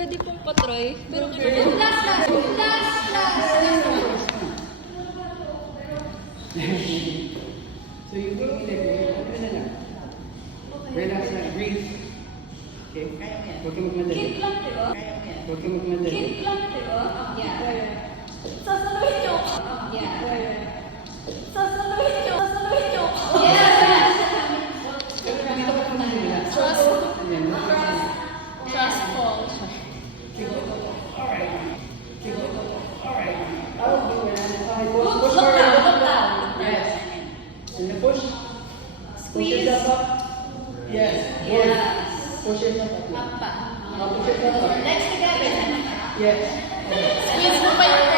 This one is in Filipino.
Pwede pong patry. Pero Last. So you will be like, ano na lang. Relax na, breathe. Okay? Huwag ka magmadali. Keep lang, di ba? Huwag ka magmadali. Keep lang, di ba? Yeah. Sasaluhin niyo. Yeah. Sasaluhin niyo. Yeah. Dito ka naman nila. trust, Ayan. trust falls. Alright. I'll do it. Okay, Look push down, forward. look down. Yes. And then push. Squeeze. Push yourself up. Yes. Good. Yes. Push yourself up. Up pa. Now push yourself up. Legs together. Yes. Squeeze mo pa yung